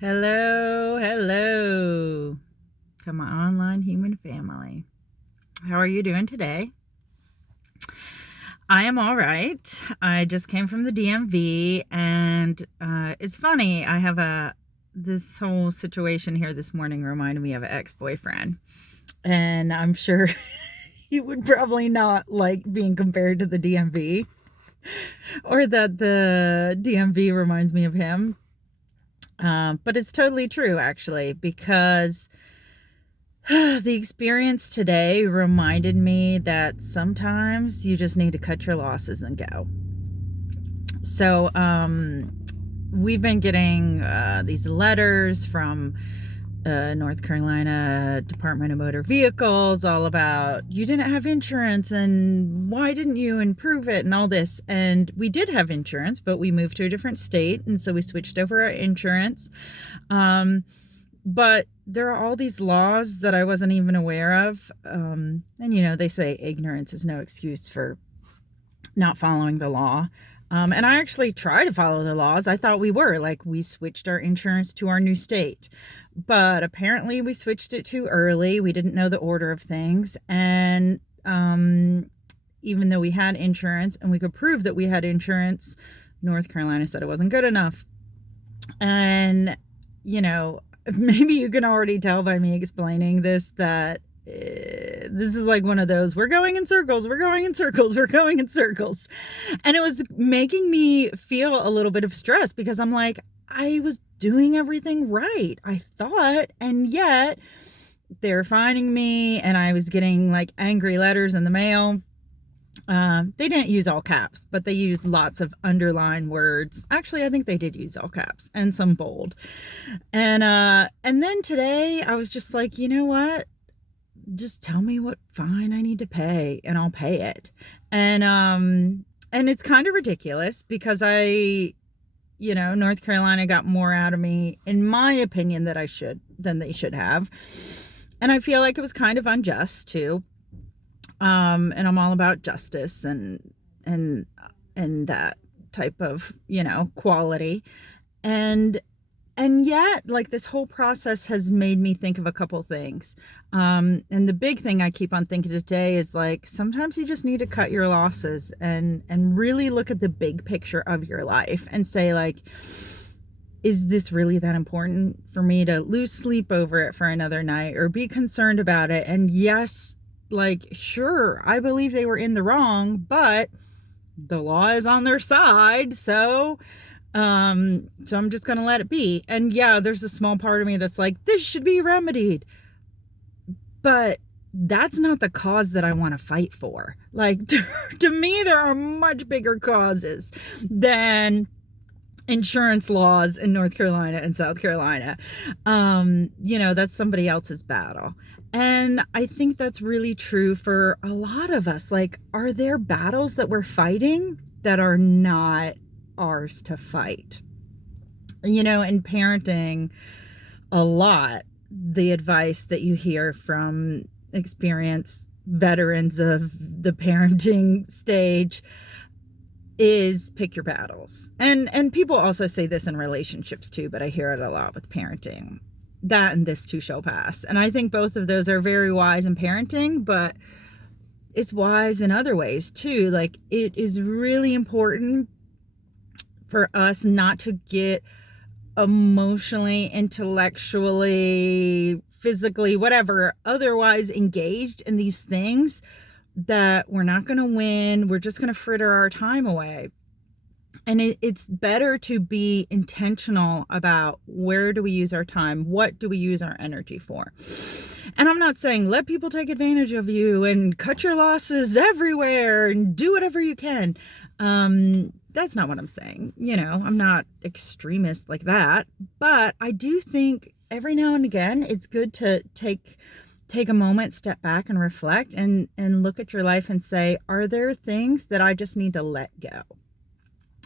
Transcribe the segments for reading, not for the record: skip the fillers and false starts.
Hello, hello to my online human family. How are you doing today? I am all right. I just came from the DMV, and it's funny. I have this whole situation here this morning reminded me of an ex-boyfriend, and I'm sure he would probably not like being compared to the DMV, or that the DMV reminds me of him. But it's totally true, actually, because the experience today reminded me that sometimes you just need to cut your losses and go. So, we've been getting these letters from North Carolina Department of Motor Vehicles all about you didn't have insurance and why didn't you improve it and all this. And we did have insurance, but we moved to a different state. And so we switched over our insurance. But there are all these laws that I wasn't even aware of. And they say ignorance is no excuse for not following the law. And I actually try to follow the laws. I thought we were. Like, we switched our insurance to our new state. But apparently we switched it too early. We didn't know the order of things. And even though we had insurance and we could prove that we had insurance, North Carolina said it wasn't good enough. And, maybe you can already tell by me explaining this that this is like one of those we're going in circles, we're going in circles, we're going in circles. And it was making me feel a little bit of stress because I'm like, I was doing everything right, I thought, and yet they're finding me and I was getting like angry letters in the mail. They didn't use all caps, but they used lots of underlined words. Actually, I think they did use all caps and some bold. And then today I was just like, you know what? Just tell me what fine I need to pay and I'll pay it. And it's kind of ridiculous because North Carolina got more out of me, in my opinion, than they should have. And I feel like it was kind of unjust too. And I'm all about justice and that type of, quality. And and yet, like, this whole process has made me think of a couple things. And the big thing I keep on thinking today is like sometimes you just need to cut your losses and really look at the big picture of your life and say, like, is this really that important for me to lose sleep over it for another night or be concerned about it? And yes, like, sure, I believe they were in the wrong, but the law is on their side. So I'm just gonna let it be. And yeah, there's a small part of me that's like, this should be remedied. But that's not the cause that I want to fight for. Like, to me, there are much bigger causes than insurance laws in North Carolina and South Carolina. That's somebody else's battle. And I think that's really true for a lot of us. Like, are there battles that we're fighting that are not ours to fight? In parenting, a lot, the advice that you hear from experienced veterans of the parenting stage is pick your battles. And people also say this in relationships too, but I hear it a lot with parenting. That and this too shall pass. And I think both of those are very wise in parenting, but it's wise in other ways too. Like, it is really important for us not to get emotionally, intellectually, physically, whatever, otherwise engaged in these things that we're not going to win. We're just going to fritter our time away. And it's better to be intentional about where do we use our time? What do we use our energy for? And I'm not saying let people take advantage of you and cut your losses everywhere and do whatever you can. That's not what I'm saying. I'm not extremist like that. But I do think every now and again, it's good to take a moment, step back and reflect and look at your life and say, are there things that I just need to let go?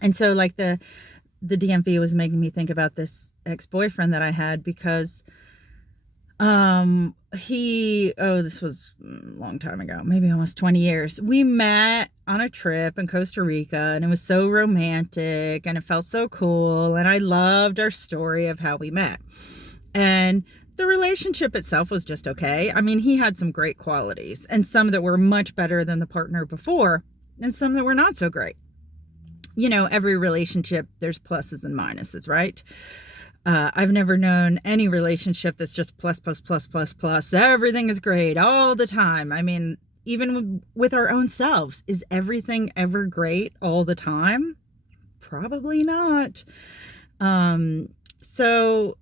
And so, like, the DMV was making me think about this ex-boyfriend that I had because This was a long time ago, maybe almost 20 years. We met on a trip in Costa Rica, and it was so romantic and it felt so cool. And I loved our story of how we met. And the relationship itself was just okay. I mean, he had some great qualities and some that were much better than the partner before, and some that were not so great. You know, every relationship, there's pluses and minuses, right? I've never known any relationship that's just plus, plus, plus, plus, plus. Everything is great all the time. I mean, even with our own selves, is everything ever great all the time? Probably not. So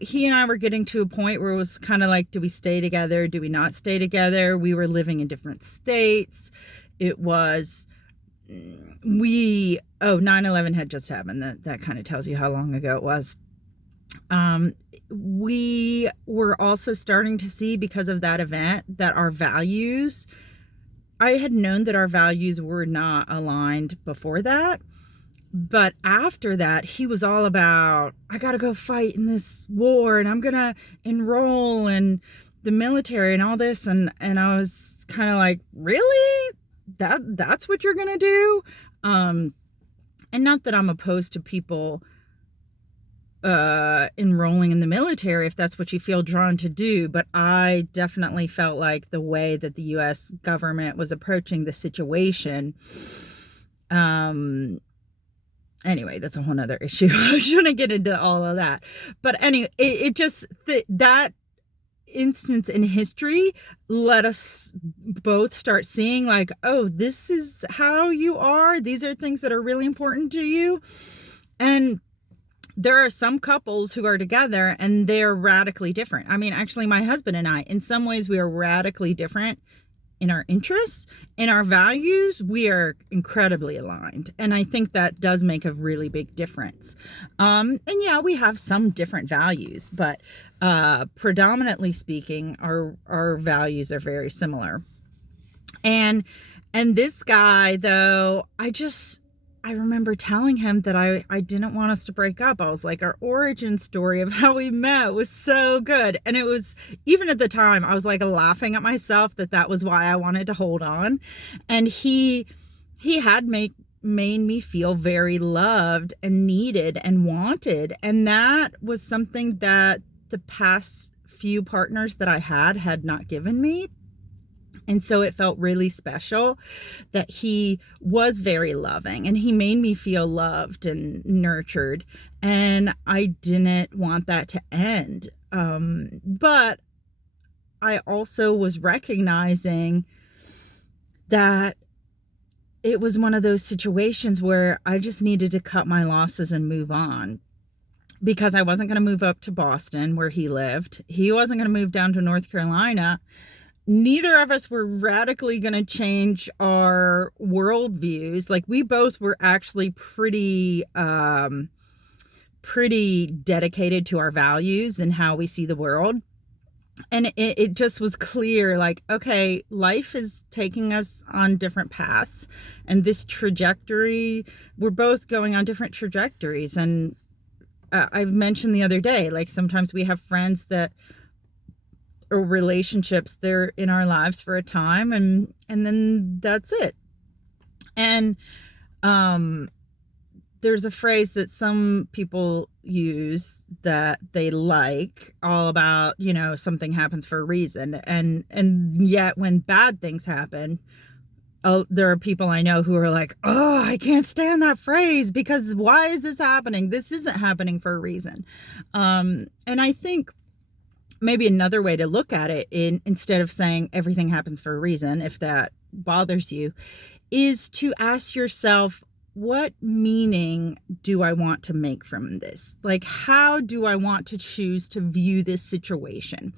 he and I were getting to a point where it was kind of like, do we stay together? Do we not stay together? We were living in different states. It was 9/11 had just happened. That kind of tells you how long ago it was. We were also starting to see, because of that event, that our values, I had known that our values were not aligned before that. But after that, he was all about, I got to go fight in this war and I'm going to enroll in the military and all this. And I was kind of like, really? That's what you're going to do? And not that I'm opposed to people enrolling in the military if that's what you feel drawn to do, but I definitely felt like the way that the US government was approaching the situation, anyway, that's a whole nother issue. I shouldn't get into all of that. But anyway, it just, that instance in history let us both start seeing like, oh, this is how you are. These are things that are really important to you. And there are some couples who are together and they're radically different. I mean, actually, my husband and I, in some ways, we are radically different in our interests, in our values. We are incredibly aligned. And I think that does make a really big difference. And yeah, we have some different values, but predominantly speaking, our values are very similar. And this guy, though, I remember telling him that I didn't want us to break up. I was like, our origin story of how we met was so good. And it was, even at the time, I was like laughing at myself that was why I wanted to hold on. And he had made me feel very loved and needed and wanted. And that was something that the past few partners that I had not given me. And so it felt really special that he was very loving and he made me feel loved and nurtured. And I didn't want that to end. But I also was recognizing that it was one of those situations where I just needed to cut my losses and move on. Because I wasn't going to move up to Boston where he lived. He wasn't going to move down to North Carolina. Neither of us were radically going to change our worldviews. Like, we both were actually pretty dedicated to our values and how we see the world. And it just was clear, like, okay, life is taking us on different paths. And this trajectory, we're both going on different trajectories. And I mentioned the other day, like, sometimes we have friends that, or relationships, they're in our lives for a time and then that's it. And there's a phrase that some people use that they like, all about, you know, something happens for a reason. And yet when bad things happen, there are people I know who are like, oh, I can't stand that phrase because why is this happening? This isn't happening for a reason. And I think maybe another way to look at it, instead of saying everything happens for a reason, if that bothers you, is to ask yourself, what meaning do I want to make from this? Like, how do I want to choose to view this situation?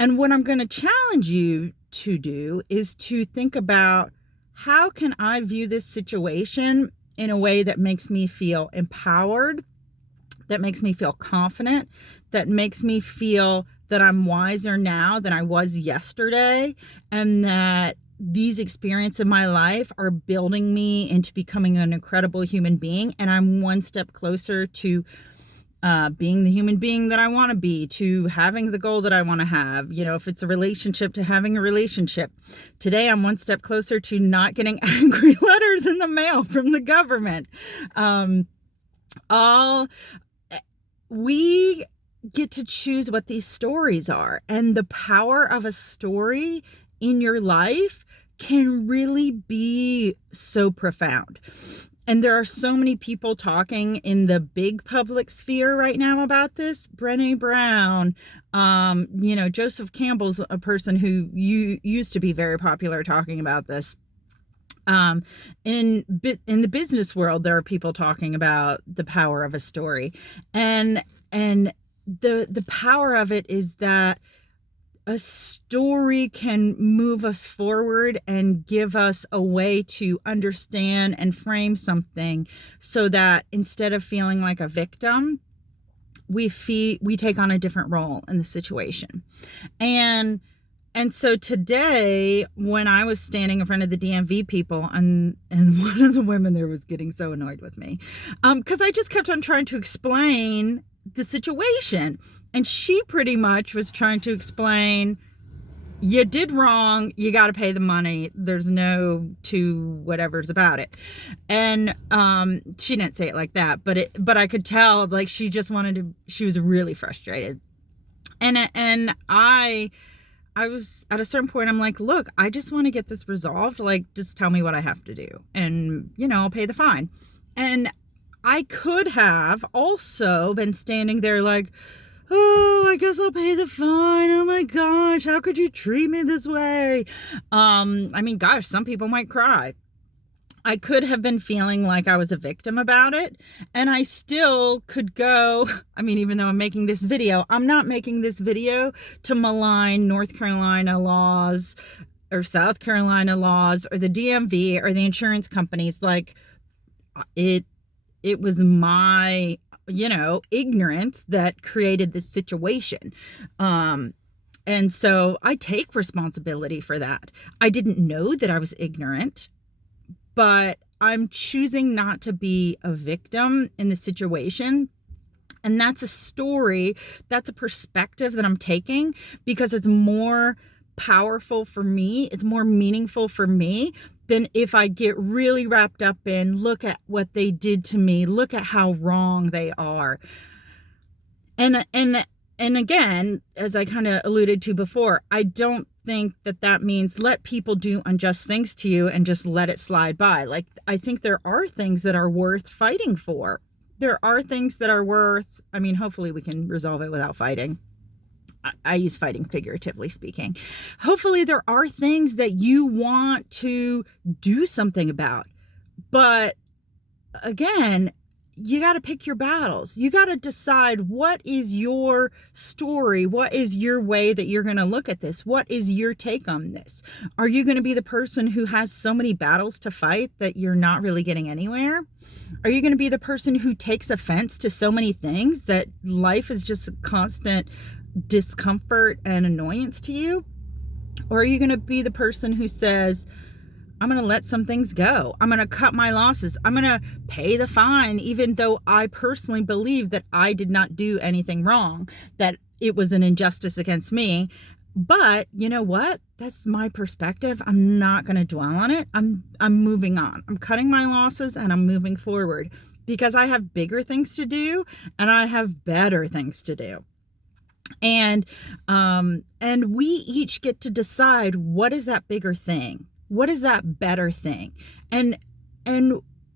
And what I'm going to challenge you to do is to think about, how can I view this situation in a way that makes me feel empowered, that makes me feel confident, that makes me feel that I'm wiser now than I was yesterday, and that these experiences in my life are building me into becoming an incredible human being, and I'm one step closer to being the human being that I want to be, to having the goal that I want to have. You know, if it's a relationship, to having a relationship. Today, I'm one step closer to not getting angry letters in the mail from the government. All we get to choose what these stories are, and the power of a story in your life can really be so profound. And there are so many people talking in the big public sphere right now about this. Brené Brown, Joseph Campbell's a person who used to be very popular talking about this. In the business world, there are people talking about the power of a story, and the power of it is that a story can move us forward and give us a way to understand and frame something, so that instead of feeling like a victim, we take on a different role in the situation. And so today, when I was standing in front of the DMV people, and one of the women there was getting so annoyed with me, because I just kept on trying to explain the situation, and she pretty much was trying to explain, you did wrong, you got to pay the money, there's no two whatevers about it. And she didn't say it like that, but I could tell, like, she was really frustrated. And I was at a certain point, I'm like, look, I just want to get this resolved. Like, just tell me what I have to do, and I'll pay the fine. And I could have also been standing there like, oh, I guess I'll pay the fine. Oh my gosh, how could you treat me this way? Gosh, some people might cry. I could have been feeling like I was a victim about it, and I still could go, even though I'm making this video, I'm not making this video to malign North Carolina laws or South Carolina laws or the DMV or the insurance companies. Like, it was my, ignorance that created this situation. And so I take responsibility for that. I didn't know that I was ignorant, but I'm choosing not to be a victim in the situation. And that's a story, that's a perspective that I'm taking, because it's more powerful for me, it's more meaningful for me than if I get really wrapped up in, look at what they did to me, look at how wrong they are. And again, as I kind of alluded to before, I don't think that means let people do unjust things to you and just let it slide by. Like, I think there are things that are worth fighting for. There are things that are worth, hopefully we can resolve it without fighting. I use fighting figuratively speaking. Hopefully there are things that you want to do something about. But again, you got to pick your battles. You got to decide, what is your story? What is your way that you're going to look at this? What is your take on this? Are you going to be the person who has so many battles to fight that you're not really getting anywhere? Are you going to be the person who takes offense to so many things that life is just a constant discomfort and annoyance to you? Or are you going to be the person who says, I'm going to let some things go, I'm going to cut my losses, I'm going to pay the fine, even though I personally believe that I did not do anything wrong, that it was an injustice against me? But you know what? That's my perspective. I'm not going to dwell on it. I'm moving on. I'm cutting my losses and I'm moving forward, because I have bigger things to do and I have better things to do. And we each get to decide, what is that bigger thing? What is that better thing? And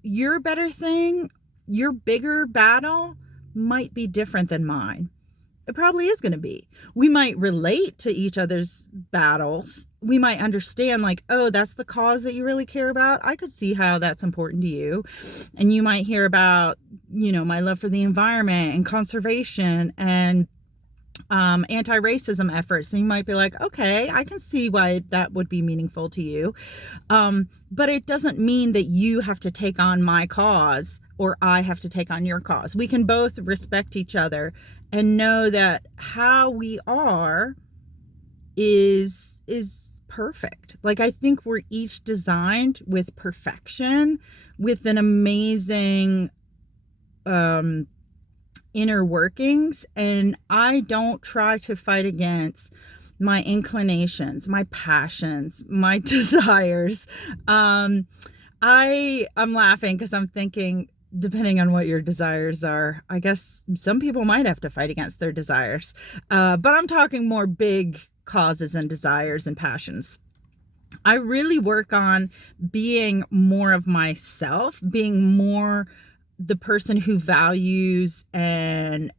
your better thing, your bigger battle might be different than mine. It probably is going to be. We might relate to each other's battles. We might understand, like, oh, that's the cause that you really care about. I could see how that's important to you. And you might hear about, my love for the environment and conservation and anti-racism efforts, and you might be like, okay, I can see why that would be meaningful to you, but it doesn't mean that you have to take on my cause or I have to take on your cause. We can both respect each other and know that how we are is perfect. Like, I think we're each designed with perfection, with an amazing inner workings, and I don't try to fight against my inclinations, my passions, my desires. I'm laughing because I'm thinking, depending on what your desires are, I guess some people might have to fight against their desires. But I'm talking more big causes and desires and passions. I really work on being more of myself, being more the person who values and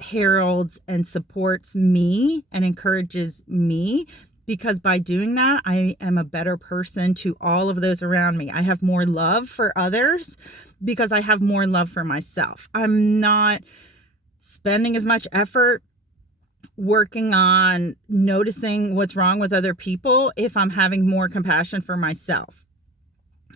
heralds and supports me and encourages me, because by doing that I am a better person to all of those around me. I have more love for others because I have more love for myself. I'm not spending as much effort working on noticing what's wrong with other people if I'm having more compassion for myself.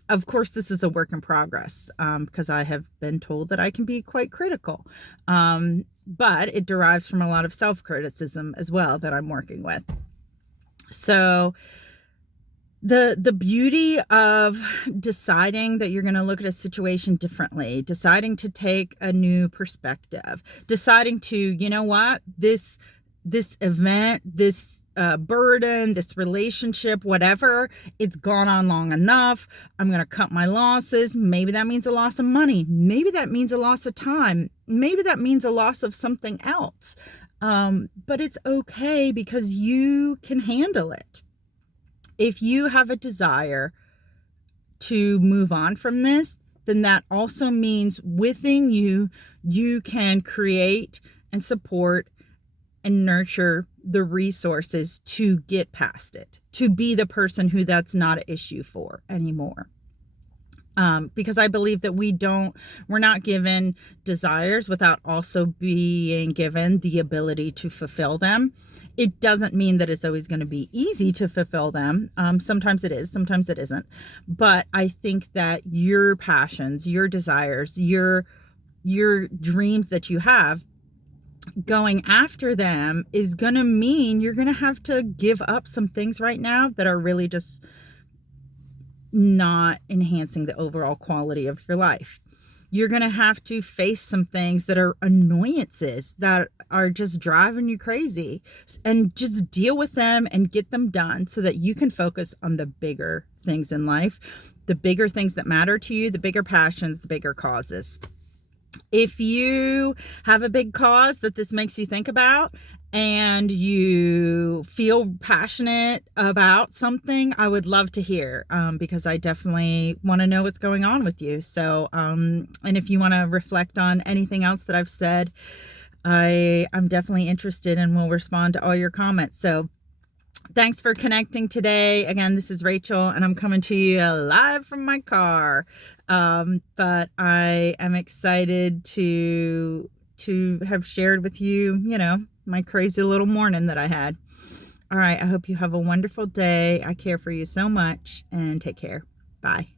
Of course, this is a work in progress, because I have been told that I can be quite critical. But it derives from a lot of self-criticism as well that I'm working with. So the beauty of deciding that you're going to look at a situation differently, deciding to take a new perspective, deciding to, you know what, this event, this burden, this relationship, whatever, it's gone on long enough. I'm going to cut my losses. Maybe that means a loss of money. Maybe that means a loss of time. Maybe that means a loss of something else. But it's okay because you can handle it. If you have a desire to move on from this, then that also means within you, you can create and support and nurture the resources to get past it, to be the person who that's not an issue for anymore. Because I believe that we're not given desires without also being given the ability to fulfill them. It doesn't mean that it's always going to be easy to fulfill them. Sometimes it is, sometimes it isn't. But I think that your passions, your desires, your dreams that you have, going after them is going to mean you're going to have to give up some things right now that are really just not enhancing the overall quality of your life. You're going to have to face some things that are annoyances that are just driving you crazy, and just deal with them and get them done so that you can focus on the bigger things in life, the bigger things that matter to you, the bigger passions, the bigger causes. If you have a big cause that this makes you think about and you feel passionate about something, I would love to hear, because I definitely want to know what's going on with you. So, and if you want to reflect on anything else that I've said, I'm definitely interested and will respond to all your comments. So thanks for connecting today. Again, this is Rachel, and I'm coming to you live from my car. But I am excited to have shared with you, my crazy little morning that I had. All right. I hope you have a wonderful day. I care for you so much, and take care. Bye.